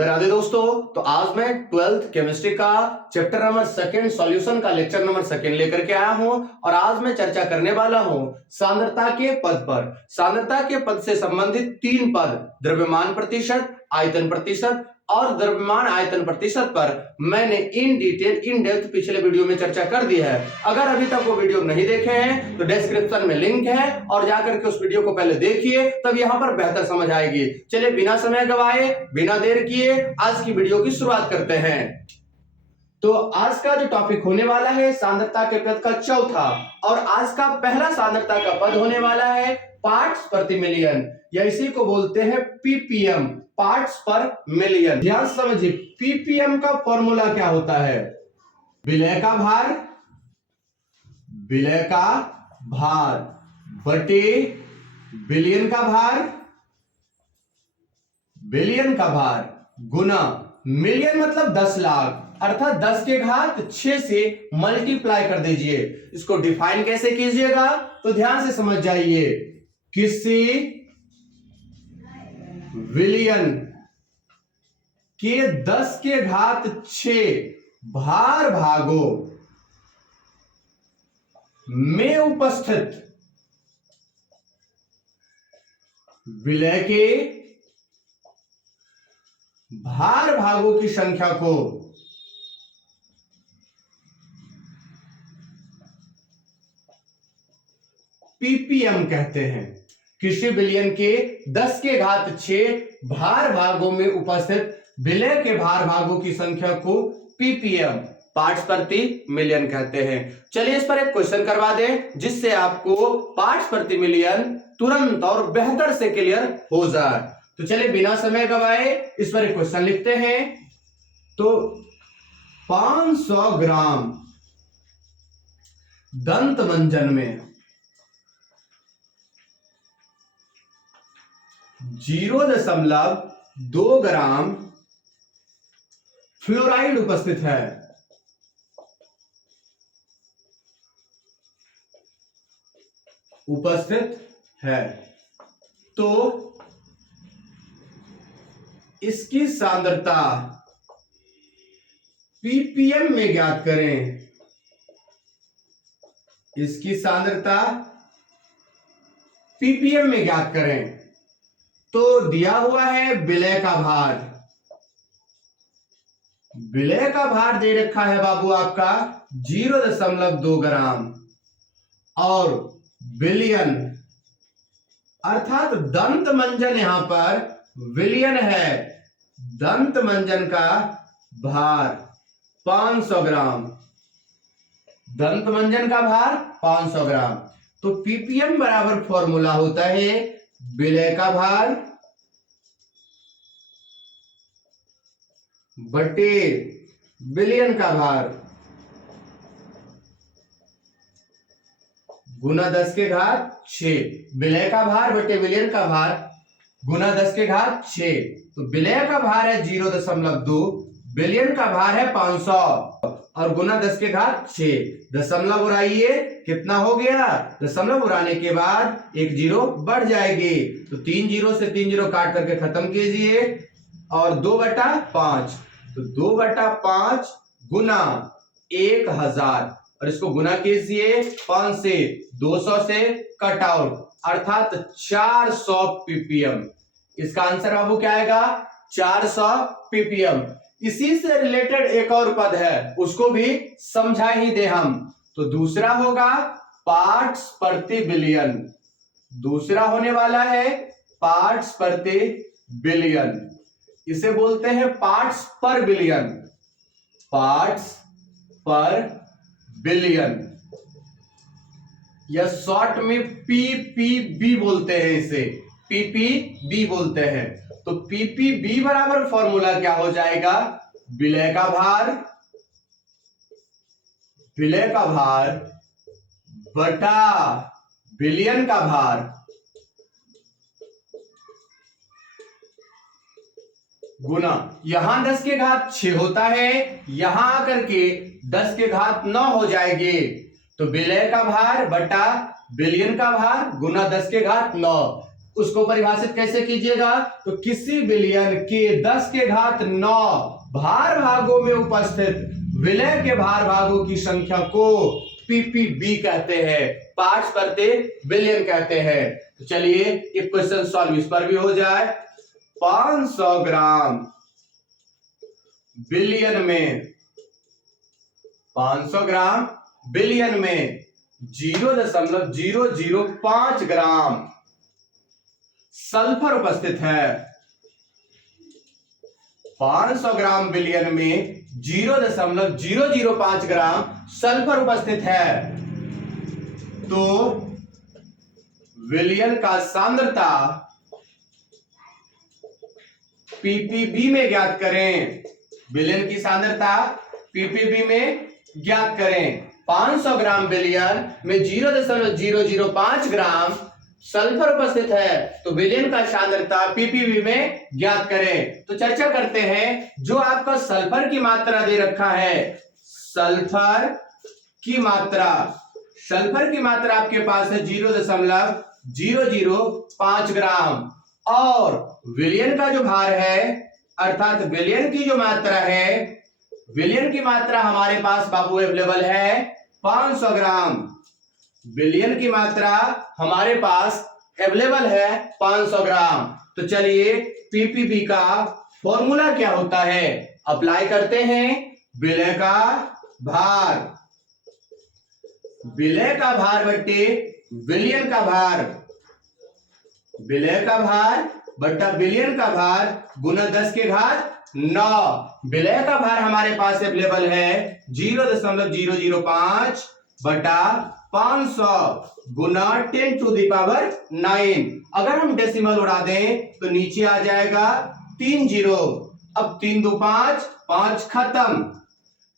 राधे दोस्तों, तो आज मैं 12th केमिस्ट्री का चैप्टर नंबर 2 सॉल्यूशन का लेक्चर नंबर 2 लेकर के आया हूं और आज मैं चर्चा करने वाला हूं सांद्रता के पद पर। सांद्रता के पद से संबंधित 3 पद, द्रव्यमान प्रतिशत, आयतन प्रतिशत और द्रव्यमान आयतन प्रतिशत पर मैंने इन डिटेल इन डेप्थ पिछले वीडियो में चर्चा कर दी है। अगर अभी तक वो वीडियो नहीं देखे हैं तो डिस्क्रिप्शन में लिंक है और जाकर के उस वीडियो को पहले देखिए, तब यहां पर बेहतर समझ आएगी। चलिए बिना समय गवाए, बिना देर किए आज की वीडियो की शुरुआत करते हैं। तो आज का जो टॉपिक होने वाला है सांद्रता के पद का चौथा, और आज का पहला सांद्रता का पद होने वाला है पार्ट्स प्रति मिलियन, या इसी को बोलते हैं पीपीएम, पार्ट्स पर मिलियन। ध्यान से समझिए, पीपीएम का फॉर्मूला क्या होता है? विलय का भार, विलय का भार बटे बिलियन का भार, बिलियन का भार गुना मिलियन मतलब 10 लाख, अर्थात 10 के घात 6 से मल्टीप्लाई कर दीजिए। इसको डिफाइन कैसे कीजिएगा तो ध्यान से समझ जाइए। किसी विलियन के 10 के घात 6 भार भागों में उपस्थित विलय के भार भागों की संख्या को पीपीएम कहते हैं। किसी बिलियन के 10 के घात 6 भार भागों में उपस्थित विलय के भार भागों की संख्या को पीपीएम, पार्ट्स प्रति मिलियन कहते हैं। चलिए इस पर एक क्वेश्चन करवा दें जिससे आपको पार्ट्स प्रति मिलियन तुरंत और बेहतर से क्लियर हो जाए। तो चलिए बिना समय गवाए इस पर एक क्वेश्चन लिखते हैं। तो 500 ग्राम दंत मंजन में 0.2 ग्राम फ्लोराइड उपस्थित है। तो इसकी सांद्रता पीपीएम में ज्ञात करें। इसकी सांद्रता पीपीएम में ज्ञात करें। तो दिया हुआ है विलय का भार, विलय का भार दे रखा है बाबू आपका 0.2 ग्राम, और बिलियन अर्थात दंत मंजन यहां पर विलियन है। दंत मंजन का भार 500 ग्राम, दंत मंजन का भार 500 ग्राम। तो पीपीएम बराबर फॉर्मूला होता है विलय का भार बटे बिलियन का भार गुना 10 के घात 6। विलय का भार बटे बिलियन का भार गुना 10 के घात 6। तो विलय का भार है 0.2, बिलियन का भार है 500 और गुना 10 के घात 6। दशमलव उड़ाइए, कितना हो गया? दशमलव उड़ाने के बाद एक 0 बढ़ जाएगी। तो 3 0 से 3 0 काट करके खत्म कीजिए और 2/5। तो 2/5 गुना 1000 और इसको गुना कीजिए 5 से, 200 से कट आउट, अर्थात 400 पीपीएम। इसका आंसर बाबू क्या आएगा? 400 पीपीएम। इसी से रिलेटेड एक और पद है, उसको भी समझा ही दे हम। तो दूसरा होगा पार्ट्स प्रति बिलियन। दूसरा होने वाला है पार्ट्स प्रति बिलियन, इसे बोलते हैं पार्ट्स पर बिलियन, पार्ट्स पर बिलियन, या शॉर्ट में पीपीबी बोलते हैं, इसे पीपीबी बोलते हैं। तो पीपीबी बराबर फॉर्मूला क्या हो जाएगा? विलय का भार, विलय का भार बटा बिलियन का भार गुना, यहां 10 के घात 6 होता है, यहां आकर के 10 के घात 9 हो जाएगी। तो विलय का भार बटा बिलियन का भार गुना 10 के घात 9। उसको परिभाषित कैसे कीजिएगा, तो किसी बिलियन के 10 के घात 9 भार भागों में उपस्थित विलय के भार भागों की संख्या को पीपीबी कहते हैं, पार्ट्स प्रति बिलियन कहते हैं। तो चलिए एक क्वेश्चन सॉल्व इस पर भी हो जाए। 500 ग्राम बिलियन में, 500 ग्राम बिलियन में 0.005 ग्राम सल्फर उपस्थित है। 500 ग्राम बिलियन में 0.005 ग्राम सल्फर उपस्थित है। तो विलयन का सांद्रता पीपीबी में ज्ञात करें। विलयन की सांद्रता पीपीबी में ज्ञात करें। 500 ग्राम बिलियन में 0.005 ग्राम सल्फर उपस्थित है, तो विलयन का सांद्रता पीपीबी में ज्ञात करें। तो चर्चा करते हैं, जो आपका सल्फर की मात्रा दे रखा है, सल्फर की मात्रा आपके पास है 0.005 ग्राम, और विलयन का जो भार है, अर्थात विलयन की जो मात्रा है, विलयन की मात्रा हमारे पास बाबू अवेलेबल है 500 ग्राम। विलयन की मात्रा हमारे पास अवेलेबल है 500 ग्राम। तो चलिए पीपीबी का फॉर्मूला क्या होता है, अप्लाई करते हैं। विलय का भार, विलय का भार बट्टे विलयन का भार, विलय का भार बट्टा विलयन का भार गुना 10 के घात 9। विलय का भार हमारे पास अवेलेबल है 0.005 बटा 500 गुना 10⁻⁹। अगर हम डेसिमल उड़ा दें तो नीचे आ जाएगा 3 जीरो। अब 3 2 5, 5 खत्म,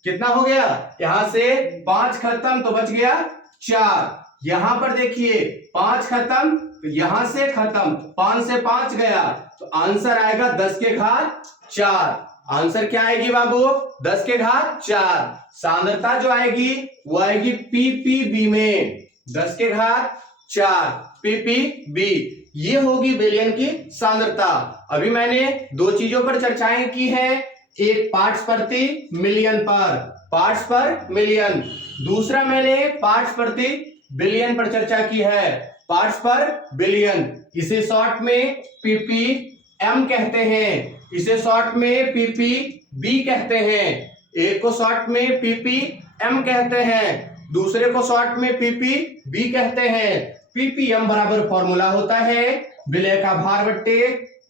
कितना हो गया, यहां से 5 खत्म तो बच गया 4। यहां पर देखिए 5 खत्म तो यहां से खत्म, 5 से 5 गया, तो आंसर आएगा 10 के घात 4। आंसर क्या आएगी बाबू, 10 के घात 4। सांद्रता जो आएगी वो आएगी पीपीबी में, 10 के घात 4 पीपीबी, ये होगी विलयन की सांद्रता। अभी मैंने दो चीजों पर चर्चाएं की हैं, एक पार्ट्स प्रति मिलियन पर, पार्ट्स पर मिलियन, दूसरा मैंने पार्ट्स प्रति बिलियन पर चर्चा की है, पार्ट्स पर बिलियन। इसे शॉर्ट में पीपीएम कहते हैं, इसे शॉर्ट में पीपीबी कहते हैं। एक को शॉर्ट में पीपीएम कहते हैं, दूसरे को शॉर्ट में पीपीबी कहते हैं। पीपीएम बराबर फॉर्मूला होता है विलय का भार बट्टे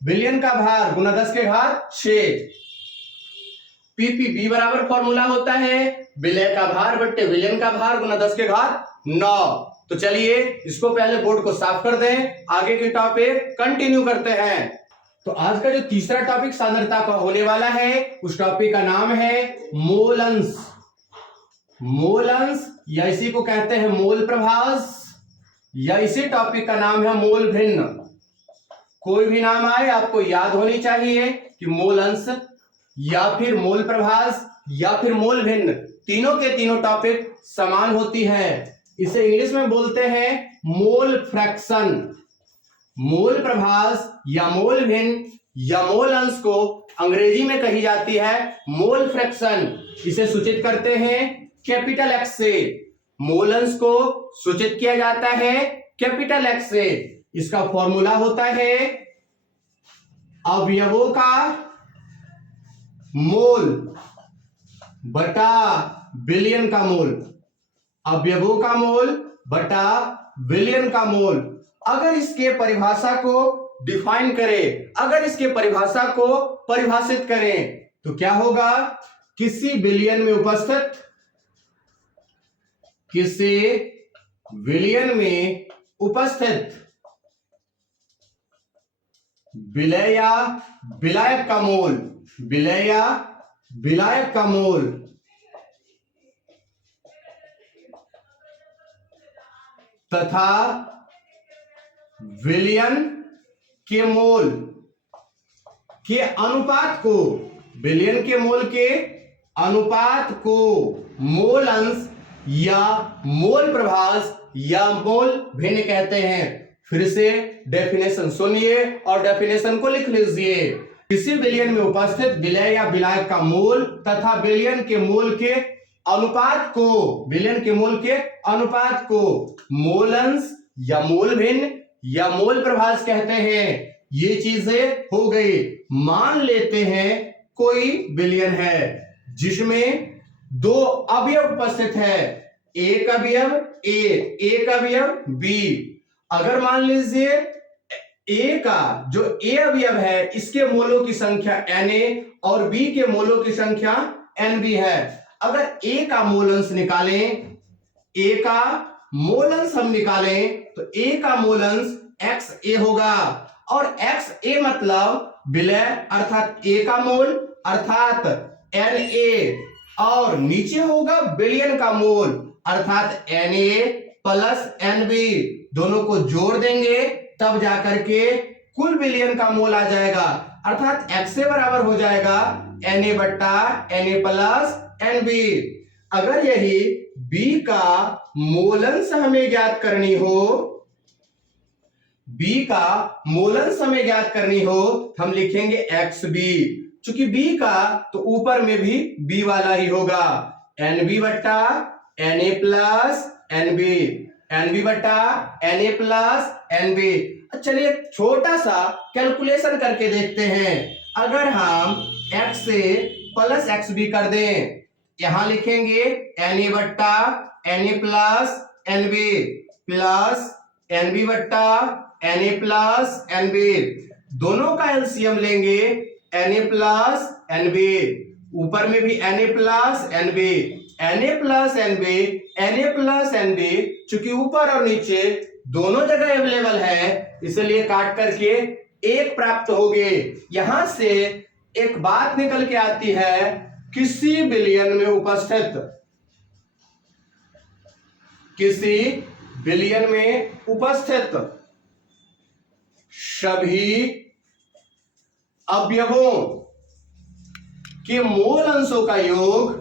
बिलियन का भार गुना 10 के घात 6। पीपीबी बराबर फॉर्मूला होता है विलय का भार बट्टे विलयन का भार गुना 10 के घात 9। तो चलिए इसको पहले बोर्ड को साफ कर दें, आगे के टॉपिक कंटिन्यू करते हैं। तो आज का जो तीसरा टॉपिक सांद्रता का होने वाला है, उस टॉपिक का नाम है मोल अंश। मोल अंश या इसी को कहते हैं मोल प्रभास, या इसी टॉपिक का नाम है मोल भिन्न। कोई भी नाम आए आपको याद होनी चाहिए कि मोल अंश या फिर मोल प्रभास या फिर मोल भिन्न, तीनों के तीनों टॉपिक समान होती हैं। इसे इंग्लिश में बोलते हैं मोल फ्रैक्शन। मोल प्रभास या मोल भिन्न या मोल अंश को अंग्रेजी में कही जाती है मोल फ्रैक्शन। इसे सूचित करते हैं कैपिटल एक्स से। मोल अंश को सूचित किया जाता है कैपिटल एक्स से। इसका फॉर्मूला होता है अवयवों का मोल बटा बिलियन का मोल, अवयवों का मोल बटा बिलियन का मोल। अगर इसके परिभाषा को डिफाइन करें, अगर इसके परिभाषा को परिभाषित करें तो क्या होगा, किसी बिलियन में उपस्थित, किसी बिलियन में उपस्थित विलय या विलायक का मोल, विलय या विलायक का मोल तथा विलयन के मोल के अनुपात को, विलयन के मोल के अनुपात को मोल अंश या मोल प्रभास या मोल भिन्न कहते हैं। फिर से डेफिनेशन सुनिए और डेफिनेशन को लिख लीजिए। किसी विलयन में उपस्थित विलय या विलायक का मोल तथा विलयन के मोल के अनुपात को, विलयन के मोल के अनुपात को मोलंश या मोल भिन्न या मोल प्रभाज कहते हैं। ये चीजें हो गई। मान लेते हैं कोई विलयन है जिसमें दो अवयव उपस्थित है, एक अवयव ए, एक अवयव बी। अगर मान लीजिए ए का जो ए अवयव है इसके मोलों की संख्या Na और बी के मोलों की संख्या Nb है। अगर ए का मोलंश निकालें, ए का मोलंश हम निकालें तो ए का मोलंश XA होगा और XA मतलब विलय अर्थात ए का मोल अर्थात Na और नीचे होगा विलयन का मोल अर्थात Na प्लस Nb। दोनों को जोड़ देंगे तब जाकर के कुल विलयन का मोल आ जाएगा अर्थात XA बराबर हो जाएगा Na बट्टा Na प्लस Nb। अगर यही B का मोलंश हमें ज्ञात करनी हो, B का मोलंश हमें ज्ञात करनी हो हम लिखेंगे XB। चूंकि B का तो ऊपर में भी B वाला ही होगा, Nb बट्टा Na प्लस Nb, Nb बट्टा Na प्लस Nb। चलिए छोटा सा कैलकुलेशन करके देखते हैं। अगर हम XA प्लस XB कर दें, यहां लिखेंगे Na बट्टा Na plus Nb plus Nb बट्टा Na प्लस Nb। दोनों का एलसीएम लेंगे Na प्लस Nb, ऊपर में भी Na plus Nb, Na plus Nb, Na plus Nb। चूंकि ऊपर और नीचे दोनों जगह अवेलेबल है इसलिए काट करके एक प्राप्त होगे। यहां से एक बात निकल के आती है, किसी विलयन में उपस्थित, किसी विलयन में उपस्थित सभी अवयवों के मोल अंशों का योग,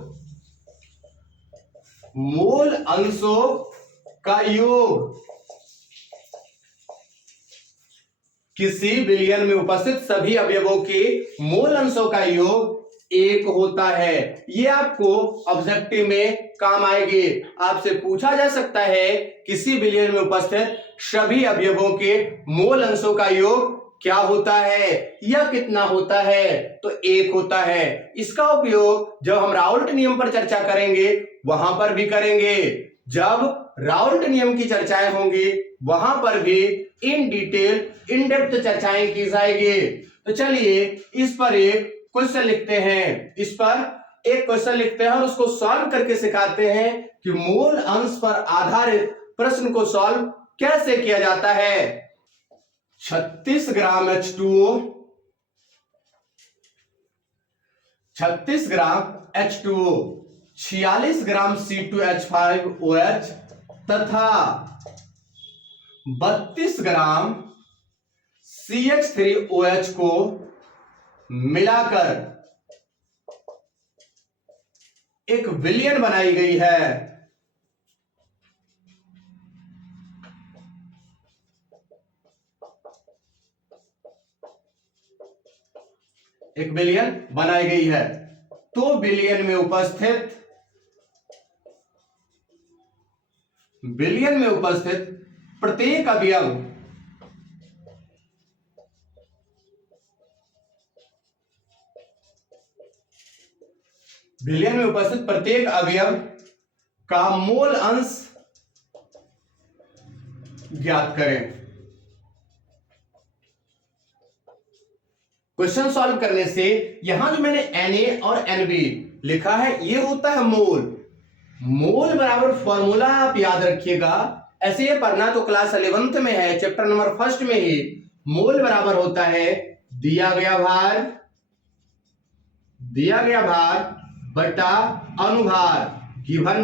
मोल अंशों का योग, किसी विलयन में उपस्थित सभी अवयवों के मोल अंशों का योग एक होता है। ये आपको ऑब्जेक्टिव में काम आएगी। आपसे पूछा जा सकता है किसी विलयन में उपस्थित सभी अवयवों के मोल अंशों का योग क्या होता है या कितना होता है, तो एक होता है। इसका उपयोग जब हम राउल्ट नियम पर चर्चा करेंगे वहां पर भी करेंगे। जब राउल्ट नियम की चर्चाएं होंगी वहां पर भी इन डिटेल इन डेप्थ चर्चाएं की जाएगी। तो चलिए इस पर एक क्वेश्चन लिखते हैं, इस पर एक क्वेश्चन लिखते हैं और उसको सॉल्व करके सिखाते हैं कि मोल अंश पर आधारित प्रश्न को सॉल्व कैसे किया जाता है। 36 ग्राम H2O, 36 ग्राम H2O, 46 ग्राम C2H5OH तथा 32 ग्राम CH3OH को मिलाकर एक विलयन बनाई गई है। एक विलयन बनाई गई है तो विलयन में उपस्थित, विलयन में उपस्थित प्रत्येक अवयव, विलयन में उपस्थित प्रत्येक अवयव का मोल अंश ज्ञात करें। क्वेश्चन सॉल्व करने से यहां जो मैंने Na और Nb लिखा है ये होता है मोल। मोल बराबर फॉर्मूला आप याद रखिएगा, ऐसे ये पढ़ना तो क्लास 11th में है, चैप्टर नंबर 1 में ही। मोल बराबर होता है दिया गया भार बटा अनुभार, given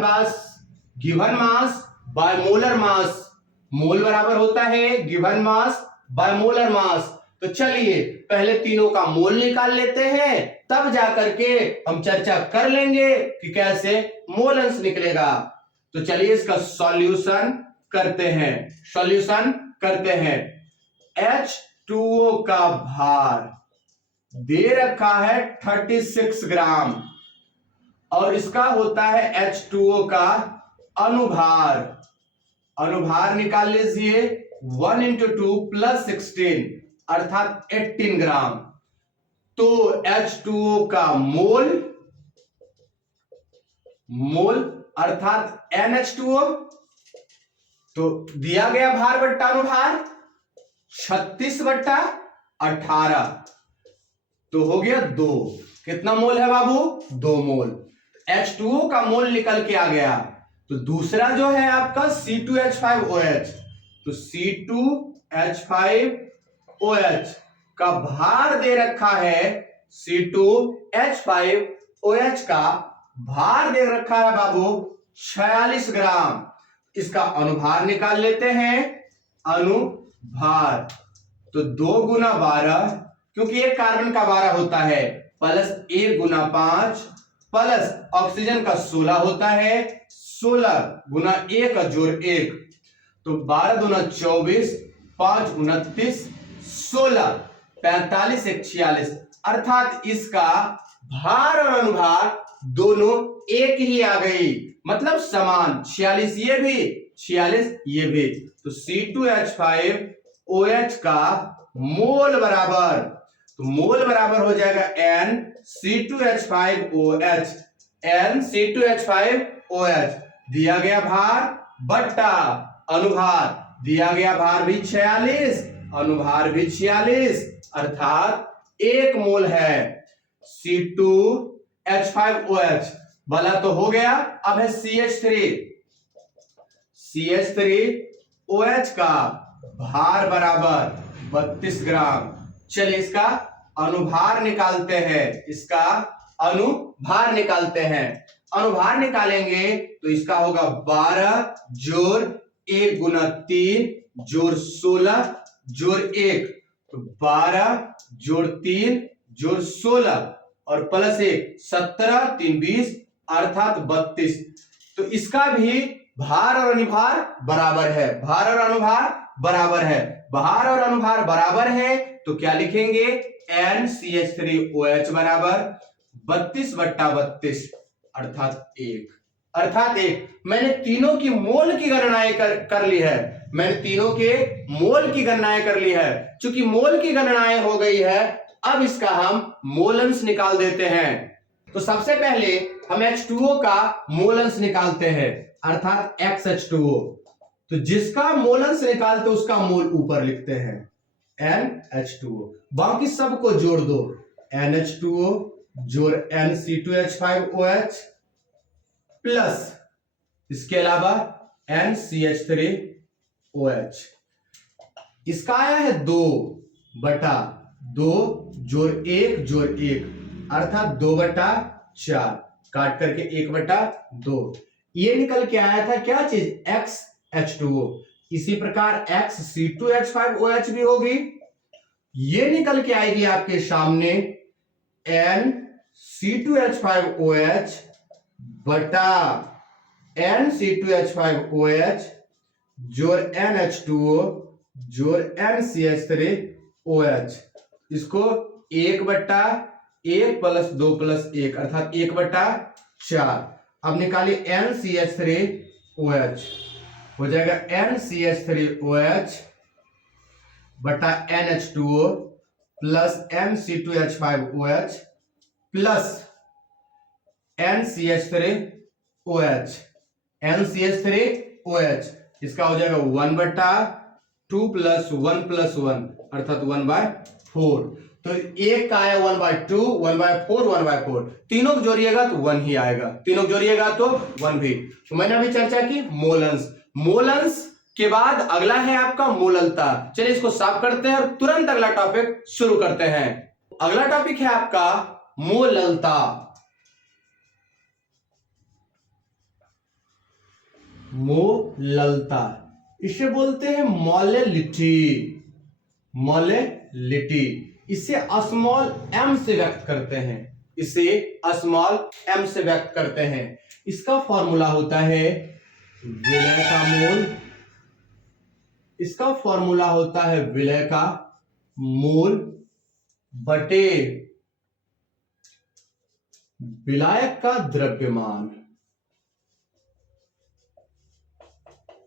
mass by molar mass. Mole बराबर होता है given mass by molar mass. तो चलिए पहले तीनों का मोल निकाल लेते हैं, तब जाकर के हम चर्चा कर लेंगे कि कैसे मोल अंश निकलेगा। तो चलिए इसका सॉल्यूशन करते हैं। सॉल्यूशन करते हैं। H2O का भार दे रखा है 36 ग्राम और इसका होता है H2O का अनुभार। अनुभार निकाल लीजिए 1 × 2 + 16 अर्थात 18 ग्राम। तो H2O का मोल अर्थात NH2O, तो दिया गया भार बट्टा अनुभार 36/18, तो हो गया 2। कितना मोल है बाबू? 2 मोल। H2O का मोल निकल के आ गया। तो दूसरा जो है आपका C2H5OH, तो C2H5OH का भार दे रखा है, C2H5OH का भार दे रखा है बाबू 46 ग्राम। इसका अनुभार निकाल लेते हैं। अनुभार तो 2 × 12, क्योंकि एक कार्बन का 12 होता है, प्लस 1 × 5 प्लस ऑक्सीजन का 16 होता है, 16 × 1 जोड़ 1, तो 12 दूना 24, 5 29, 16, 45 1 46, अर्थात इसका भार और अनुभार दोनों एक ही आ गई, मतलब समान। 46 ये भी, 46 ये भी। तो C2H5OH का मोल बराबर, तो मोल बराबर हो जाएगा NC2H5OH। NC2H5OH दिया गया भार बट्टा अनुभार, दिया गया भार भी 46, अनुभार भी 46, अर्थात 1 मोल है। C2H5OH वाला तो हो गया। अब है CH3OH का भार बराबर 32 ग्राम। चलिए इसका अनुभार निकालते हैं। इसका अनुभार निकालते हैं। अनुभार निकालेंगे तो इसका होगा 12 जोड़ 1 × 3 जोड़ 16 जोड़ 1, तो 12 जोड़ 3 जोड़ 16 और प्लस 1, 17 3 20 अर्थात 32। तो इसका भी भार और अनुभार बराबर है। भार और अनुभार बराबर है। भार और अनुभार बराबर है तो क्या लिखेंगे? NCH3OH बराबर 32/32 अर्थात 1। मैंने तीनों की मोल की गणनाएं कर ली है। मैंने तीनों के मोल की गणनाएं कर ली है। चूंकि मोल की गणनाएं हो गई है, अब इसका हम मोलंश निकाल देते हैं। तो सबसे पहले हम H2O का मोलंश निकालते हैं, अर्थात XH2O। तो जिसका मोलंश निकालते उसका मोल ऊपर लिखते हैं, NH2O। बाकी सबको जोड़ दो, NH2O जोड़ NC2H5OH प्लस इसके अलावा NCH3OH। इसका आया है 2/2 जोड़ 1 जोड़ 1 अर्थात 2/4, काट करके 1/2। ये निकल के आया था क्या चीज? XH2O। इसी प्रकार XC2H5OH भी होगी। ये निकल के आएगी आपके सामने NC2H5OH बटा NC2H5OH जोड़ NH2O जोड़ NCH3OH। इसको 1/1 प्लस 2 प्लस 1 अर्थात 1/4। अब निकालिए NCH3OH, हो जाएगा NCH3OH बटा NH2O plus NC2H5OH plus NCH3OH। NCH3OH इसका हो जाएगा 1/2 प्लस 1 प्लस 1 अर्थात 1/4। तो एक का आया 1/2, 1/4, 1/4। तीनों को जोड़िएगा तो 1 ही आएगा, तीनों को जोड़िएगा तो 1 भी। तो मैंने अभी चर्चा की मोलंश। मोलंश के बाद अगला है आपका मोललता। चलिए इसको साफ करते हैं और तुरंत अगला टॉपिक शुरू करते हैं। अगला टॉपिक है आपका मोललता। मोललता इसे बोलते हैं मोलेलिटी। मोलेलिटी इसे स्मॉल m से व्यक्त करते हैं। इसे स्मॉल m से व्यक्त करते हैं। इसका फॉर्मूला होता है विलय का मोल इसका फॉर्मूला होता है विलय का मोल बटे विलायक का द्रव्यमान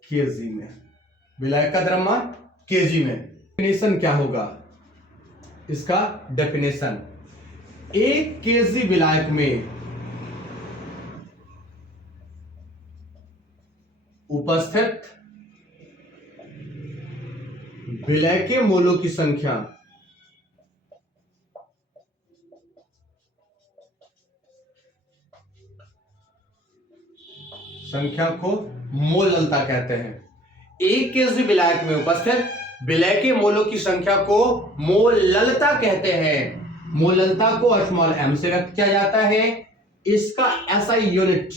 केजी में। विलायक का द्रव्यमान केजी में। डेफिनेशन क्या होगा इसका? डेफिनेशन, 1 केजी विलायक में उपस्थित विलय के मोलों की संख्या को मोललता कहते हैं। 1 केजी विलायक में उपस्थित विलय के मोलों की संख्या को मोललता कहते हैं। मोललता को स्मॉल m से व्यक्त किया जाता है। इसका SI यूनिट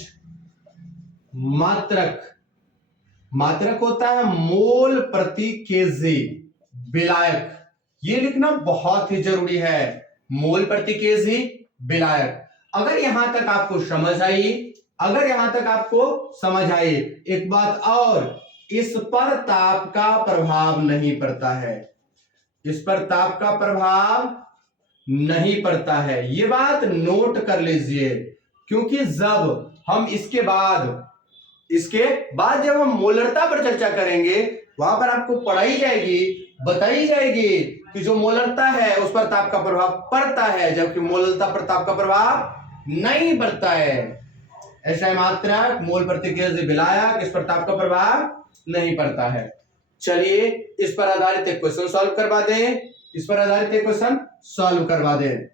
मात्रक होता है मोल प्रति केजी विलायक। ये लिखना बहुत ही जरूरी है, मोल प्रति केजी विलायक। अगर यहां तक आपको समझ आई, एक बात और, इस पर ताप का प्रभाव नहीं पड़ता है। इस पर ताप का प्रभाव नहीं पड़ता है, ये बात नोट कर लीजिए, क्योंकि जब हम इसके बाद जब हम मोलरता पर चर्चा करेंगे, वहां पर आपको बताई जाएगी कि जो मोलरता है उस पर ताप का प्रभाव पड़ता है, जबकि मोलरता पर ताप का प्रभाव नहीं पड़ता है। ऐसा मात्रक मोल प्रति केजी विलायक, इस पर ताप का प्रभाव नहीं पड़ता है। चलिए इस पर आधारित एक क्वेश्चन सॉल्व करवा दें।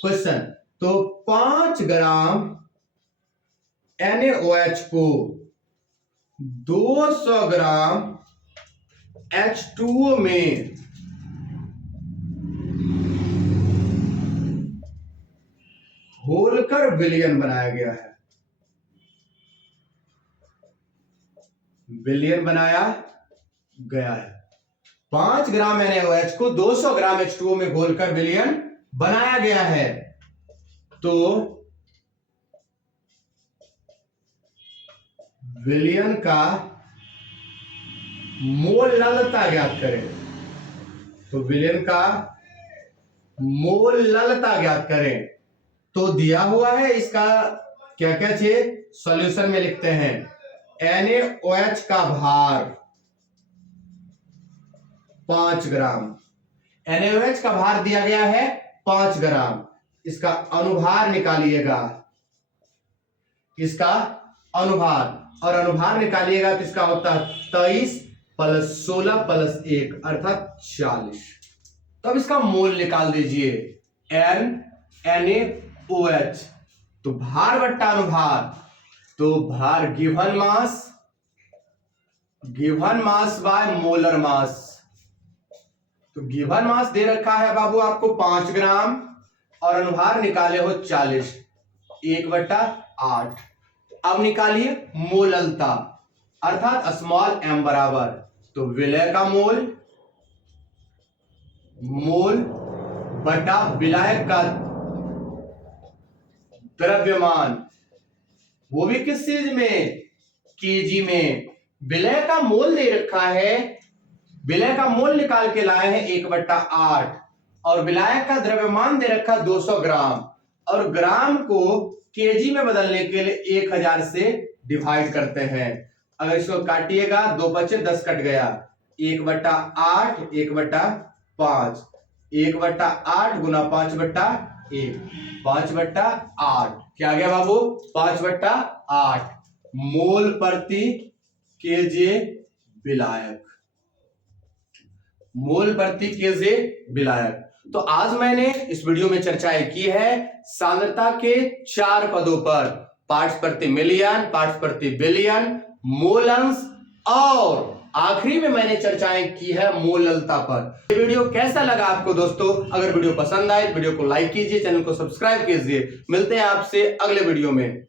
क्वेश्चन, तो 5 ग्राम NaOH को 200 ग्राम H2O में घोलकर विलयन बनाया गया है। 5 ग्राम NaOH को 200 ग्राम H2O में घोलकर विलयन बनाया गया है। तो विलयन का मोललता ज्ञात करें। तो दिया हुआ है, इसका क्या क्या चाहिए सॉल्यूशन में लिखते हैं। NaOH का भार 5 ग्राम, NaOH का भार दिया गया है 5 ग्राम। इसका अनुभार निकालिएगा, और अनुभार निकालिएगा तो इसका होता है 23 + 16 + 1 अर्थात 40। तब इसका मोल निकाल दीजिए, NaOH, तो भार बट्टा अनुभार, तो भार given mass by molar mass. तो गिवन मास दे रखा है बाबू आपको 5 ग्राम और अनुभार निकाले हो 40, 1/8। अब निकालिए मोललता, अर्थात स्मॉल m बराबर, तो विलय का मोल बटा विलायक का द्रव्यमान, वो भी किस चीज में? केजी में। विलय का मोल दे रखा है, विलय का मोल निकाल के लाए हैं 1/8, और विलायक का द्रव्यमान दे रखा 200 ग्राम, और ग्राम को केजी में बदलने के लिए 1000 से डिवाइड करते हैं। अगर इसको काटिएगा 2 बचे 10 कट गया, 1/8 1/5, 1/8 गुना 5/1, 5/8 क्या आ गया बाबू? 5/8 मोल प्रति केजी विलायक। तो आज मैंने इस वीडियो में चर्चाएं की है सांद्रता के 4 पदों पर, पार्ट्स प्रति मिलियन, पार्ट्स प्रति बिलियन, मोलंस, और आखिरी में मैंने चर्चाएं की है मोललता पर। ये वीडियो कैसा लगा आपको दोस्तों? अगर वीडियो पसंद आए वीडियो को लाइक कीजिए, चैनल को सब्सक्राइब कीजिए। मिलते हैं आपसे अगले वीडियो में।